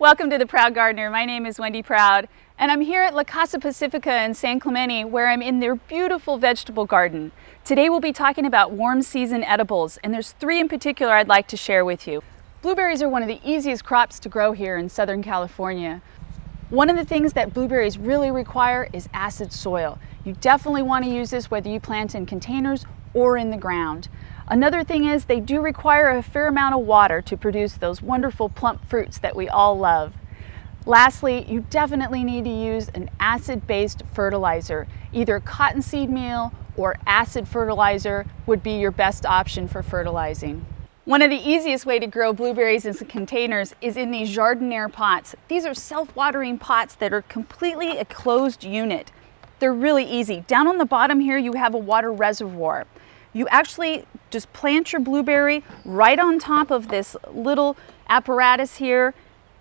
Welcome to The Proud Gardener. My name is Wendy Proud, and I'm here at La Casa Pacifica in San Clemente, where I'm in their beautiful vegetable garden. Today we'll be talking about warm season edibles, and there's three in particular I'd like to share with you. Blueberries are one of the easiest crops to grow here in Southern California. One of the things that blueberries really require is acid soil. You definitely want to use this whether you plant in containers or in the ground. Another thing is they do require a fair amount of water to produce those wonderful plump fruits that we all love. Lastly, you definitely need to use an acid-based fertilizer. Either cottonseed meal or acid fertilizer would be your best option for fertilizing. One of the easiest way to grow blueberries in containers is in these jardiniere pots. These are self-watering pots that are completely a closed unit. They're really easy. Down on the bottom here you have a water reservoir. You actually just plant your blueberry right on top of this little apparatus here.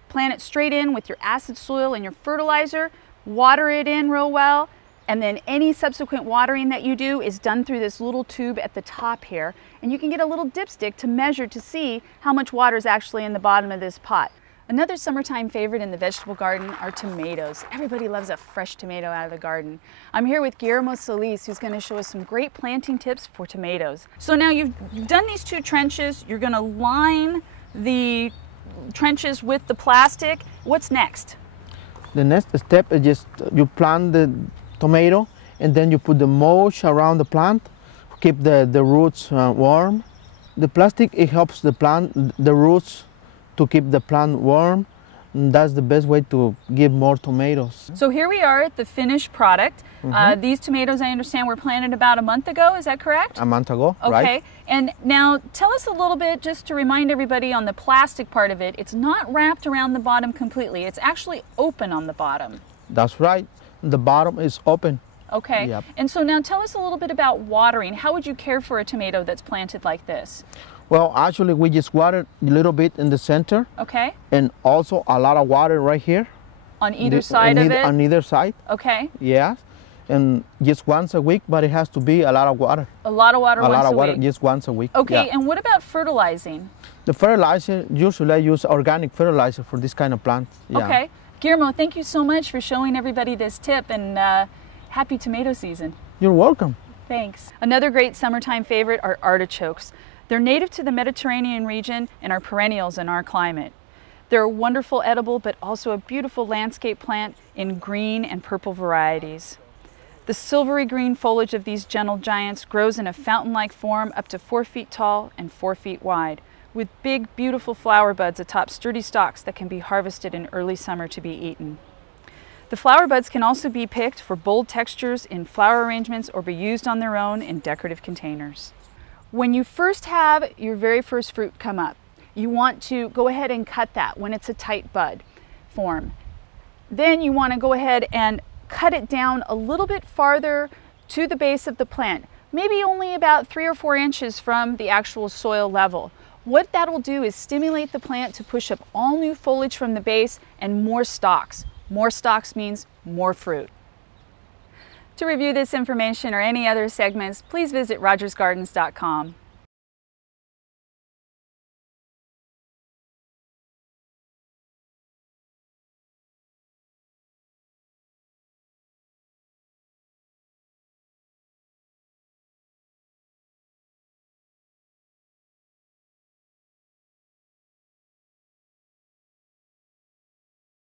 Plant it straight in with your acid soil and your fertilizer. Water it in real well. And then any subsequent watering that you do is done through this little tube at the top here. And you can get a little dipstick to measure to see how much water is actually in the bottom of this pot. Another summertime favorite in the vegetable garden are tomatoes. Everybody loves a fresh tomato out of the garden. I'm here with Guillermo Solis, who's going to show us some great planting tips for tomatoes. So now you've done these two trenches. You're going to line the trenches with the plastic. What's next? The next step is just you plant the tomato and then you put the mulch around the plant to keep the roots warm. The plastic, it helps the plant, the roots, to keep the plant warm. And that's the best way to give more tomatoes. So here we are at the finished product. These tomatoes, I understand, were planted about a month ago. Is that correct? A month ago, okay. Right. Okay, and now tell us a little bit, just to remind everybody on the plastic part of it, it's not wrapped around the bottom completely. It's actually open on the bottom. That's right. The bottom is open. Okay, Yep. And so now tell us a little bit about watering. How would you care for a tomato that's planted like this? Well, actually, we just water a little bit in the center. Okay. And also a lot of water right here. On either side of it? On either side. Okay. Yeah. And just once a week, but it has to be a lot of water. A lot of water once a week? A lot of water, just once a week. Okay, yeah. And what about fertilizing? The fertilizer, usually I use organic fertilizer for this kind of plants. Yeah. Okay. Guillermo, thank you so much for showing everybody this tip, and happy tomato season. You're welcome. Thanks. Another great summertime favorite are artichokes. They're native to the Mediterranean region and are perennials in our climate. They're a wonderful edible, but also a beautiful landscape plant in green and purple varieties. The silvery green foliage of these gentle giants grows in a fountain-like form up to 4 feet tall and 4 feet wide, with big, beautiful flower buds atop sturdy stalks that can be harvested in early summer to be eaten. The flower buds can also be picked for bold textures in flower arrangements or be used on their own in decorative containers. When you first have your very first fruit come up, you want to go ahead and cut that when it's a tight bud form. Then you want to go ahead and cut it down a little bit farther to the base of the plant, maybe only about 3 or 4 inches from the actual soil level. What that'll do is stimulate the plant to push up all new foliage from the base and more stalks. More stalks means more fruit. To review this information or any other segments, please visit rogersgardens.com.